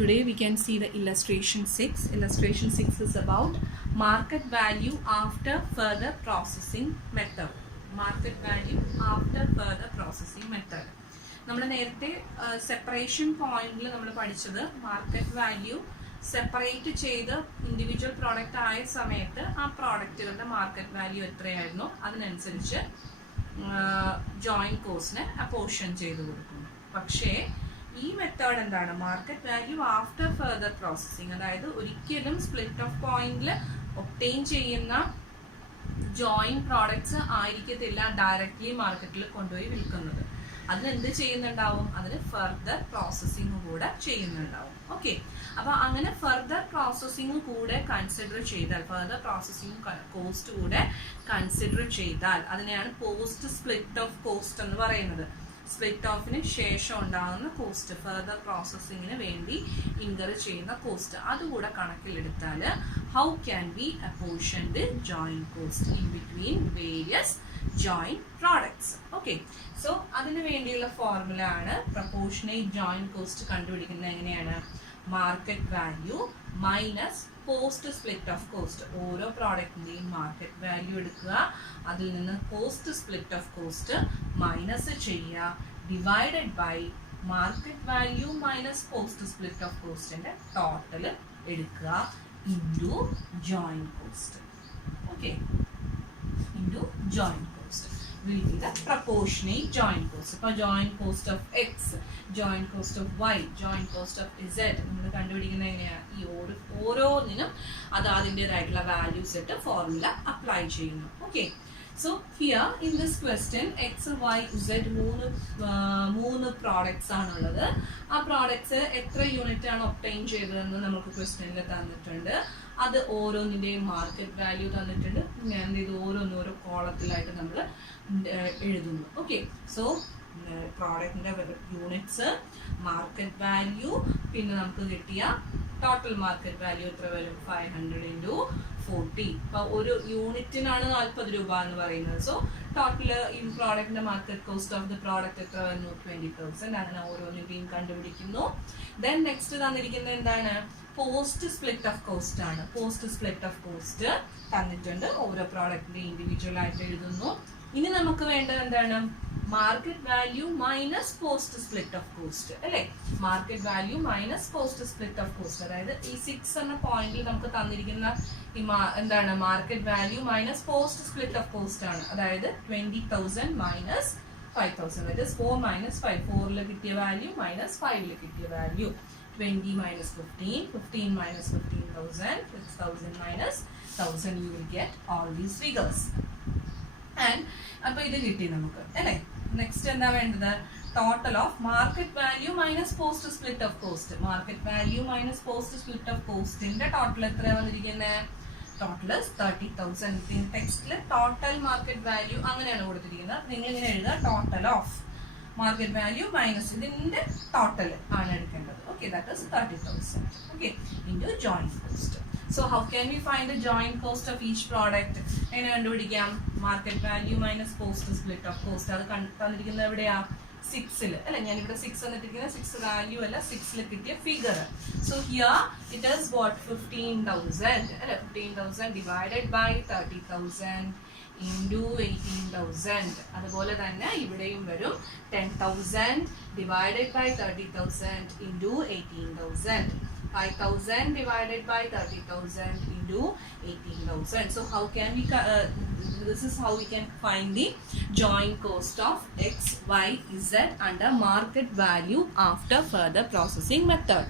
Today we can see the illustration 6. Illustration 6 is about market value after further processing method. Market value after further processing method. നമ്മൾ നേരത്തെ separation പോയിന്റിൽ നമ്മൾ പഠിച്ചത് market value separate ചെയ്ത് individual product ആയ സമയത്ത് ആ പ്രോഡക്റ്റുകളുടെ മാർക്കറ്റ് വാല്യൂ എത്രയായിരുന്നോ അതിനനുസരിച്ച് ജോയിന്റ് കോസ്റ്റിനെ അപ്പോർഷൻ ചെയ്ത് കൊടുക്കുന്നു. പക്ഷേ ഈ മെത്തേഡ് എന്താണ്? Market value after further processing, അതായത് ഒരിക്കലും സ്പ്ലിറ്റ് ഓഫ് പോയിന്റിൽ ഒബ്റ്റെയിൻ ചെയ്യുന്ന ജോയിന്റ് പ്രോഡക്ട്സ് ആയിരിക്കത്തില്ല ഡയറക്റ്റ്ലി മാർക്കറ്റിൽ കൊണ്ടുപോയി വിൽക്കുന്നത്. അതിനെന്ത് ചെയ്യുന്നുണ്ടാവും? അതിന് ഫർദർ പ്രോസസ്സിങ് കൂടെ ചെയ്യുന്നുണ്ടാവും. ഓക്കെ, അപ്പൊ അങ്ങനെ ഫർദർ പ്രോസസ്സിങ് കൂടെ കൺസിഡർ ചെയ്താൽ, ഫർദർ പ്രോസസ്സിങ് കോസ്റ്റ് കൂടെ കൺസിഡർ ചെയ്താൽ അതിനെയാണ് പോസ്റ്റ് സ്പ്ലിറ്റ് ഓഫ് കോസ്റ്റ് എന്ന് പറയുന്നത്. സ്പ്ലിറ്റ് ഓഫിന് ശേഷം ഉണ്ടാകുന്ന കോസ്റ്റ്, ഫർദർ പ്രോസസ്സിങ്ങിന് വേണ്ടി ഇൻകർ ചെയ്യുന്ന കോസ്റ്റ്, അതുകൂടെ കണക്കിലെടുത്താൽ how can be apportion the joint cost in between various joint products. Okay, so അതിനു വേണ്ടിയുള്ള ഫോർമുല ആണ് പ്രൊപ്പോർഷനേറ്റ് ജോയിന്റ് കോസ്റ്റ് കണ്ടുപിടിക്കുന്നത്. എങ്ങനെയാണ്? Market value minus post split off cost. ഓരോ പ്രോഡക്റ്റിന്റെയും മാർക്കറ്റ് വാല്യൂ എടുക്കുക, അതിൽ നിന്ന് post split off cost minus ചെയ്യുക, divided by market value minus post split off കോസ്റ്റിന്റെ ടോട്ടൽ എടുക്കുക into joint cost. Okay, into joint cost will be the proportionate joint cost. അപ്പോൾ joint cost of x, joint cost of y, joint cost of z നമ്മൾ കണ്ടുപിടിക്കുന്നത് എങ്ങനെയാണ്? ഈ ഓരോന്നിനും അത് അതിൻ്റെതായിട്ടുള്ള വാല്യൂസ് ഇട്ട് ഫോർമുല അപ്ലൈ ചെയ്യുന്നു. Okay, so here in this question x, y, z മൂന്ന് പ്രോഡക്ട്സ് ആണുള്ളത്. ആ പ്രോഡക്ട്സ് എത്ര യൂണിറ്റ് ആണ് ഒബ്റ്റെയിൻ ചെയ്തതെന്ന് നമുക്ക് ക്വസ്റ്റ്യനിൽ തന്നിട്ടുണ്ട്. അത് ഓരോന്നിൻ്റെയും മാർക്കറ്റ് വാല്യൂ തന്നിട്ടുണ്ട്. ഞാൻ എന്ത് ചെയ്തു? ഓരോ കോളത്തിലായിട്ട് നമ്മൾ എഴുതുന്നു. ഓക്കെ, സോ പ്രോഡക്റ്റിന്റെ യൂണിറ്റ്സ്, മാർക്കറ്റ് വാല്യൂ, പിന്നെ നമുക്ക് കിട്ടിയ ടോട്ടൽ മാർക്കറ്റ് വാല്യൂ എത്ര വരും? 500 into 40. അപ്പോൾ ഒരു യൂണിറ്റിനാണ് 40 രൂപ എന്ന് പറയുന്നത്. സോ ടോട്ടൽ ഈ പ്രോഡക്റ്റിന്റെ market cost of the product എത്ര വരുന്നു? 20,000. അങ്ങനെ ഓരോന്നിന്റെയും കണ്ടുപിടിക്കുന്നു. ദെൻ നെക്സ്റ്റ് തന്നിരിക്കുന്നത് എന്താണ്? പോസ്റ്റ് സ്പ്ലിറ്റ് ഓഫ് കോസ്റ്റ് ആണ്. പോസ്റ്റ് സ്പ്ലിറ്റ് ഓഫ് കോസ്റ്റ് തന്നിട്ടുണ്ട്. ഓരോ പ്രോഡക്റ്റിന്റെ ഇൻഡിവിജ്വൽ ആയിട്ട് എഴുതുന്നു. ഇനി നമുക്ക് വേണ്ടത് എന്താണ്? Market value minus post split off cost, അല്ലെ? Market value minus post split off cost, അതായത് ഈ 6 എന്ന പോയിന്റിൽ നമുക്ക് തന്നിരിക്കുന്ന ഈ എന്താണ്? Market value minus post split off cost ആണ്. അതായത് 20,000 മൈനസ് 5,000, that is 4 minus 5. 4 കിട്ടിയ വാല്യൂ മൈനസ് 5 കിട്ടിയ value. 20 minus 15, 15 minus 15,000, 6,000 minus 1,000. You will get all these figures. And അപ്പോൾ ഇത് കിട്ടി നമുക്ക്, അല്ലേ? നെക്സ്റ്റ് എന്താ വേണ്ടത്? Total of market value minus post split off cost. Market value minus post split off കോസ്റ്റിന്റെ ടോട്ടൽ എത്ര വന്നിരിക്കുന്നത്? ടോട്ടൽ 30,000. ടെക്സ്റ്റിൽ ടോട്ടൽ മാർക്കറ്റ് വാല്യൂ അങ്ങനെയാണ് കൊടുത്തിരിക്കുന്നത്. നിങ്ങൾ ഇങ്ങനെ എഴുതുക, total of market value minus ഇതിന്റെ ടോട്ടൽ ആണ് എടുക്കേണ്ടത്. Okay, that is 30,000. Okay, into joint cost. So how can we find the joint cost of each product? എങ്ങനെ കണ്ടുപിടിക്കാം? Market value minus post split off cost. അത് തന്നിരിക്കുന്നത് എവിടെയാ? 6ൽ, അല്ലെ? ഞാനിവിടെ 6 എന്നിട്ടിരിക്കുന്നത് 6 വാല്യൂ അല്ല, 6ൽ കിട്ടിയ figure. So here it is what? 15,000, അല്ലെ? 15,000 ഡിവൈഡഡ് ബൈ 30,000 ഇൻറ്റു 18,000. അതുപോലെ തന്നെ ഇവിടെയും വരും 10,000 divided by 30,000 into 18,000. 5,000 divided by 30,000 into 18,000. So how can we this is how we can find the joint cost of x, y, z under market value after further processing method.